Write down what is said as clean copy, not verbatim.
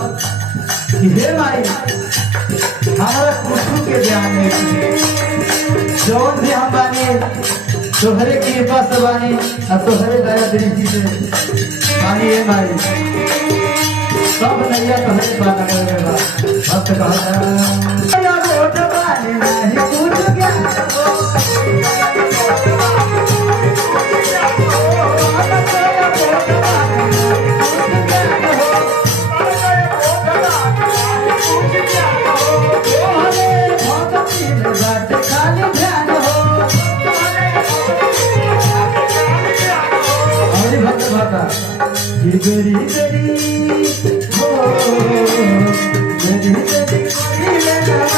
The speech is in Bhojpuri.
हे माई हमारा कुछ के ध्यान नहीं जौन भी हम बानी तोहरे कृपा से बानी और तोहरे दया दृष्टि से बानी हे माई सब नैया तोहरे पाना करे बा भक्त कहता या वोट बानी नहीं कुछ ज्ञान गरी गरी हो गरी गरी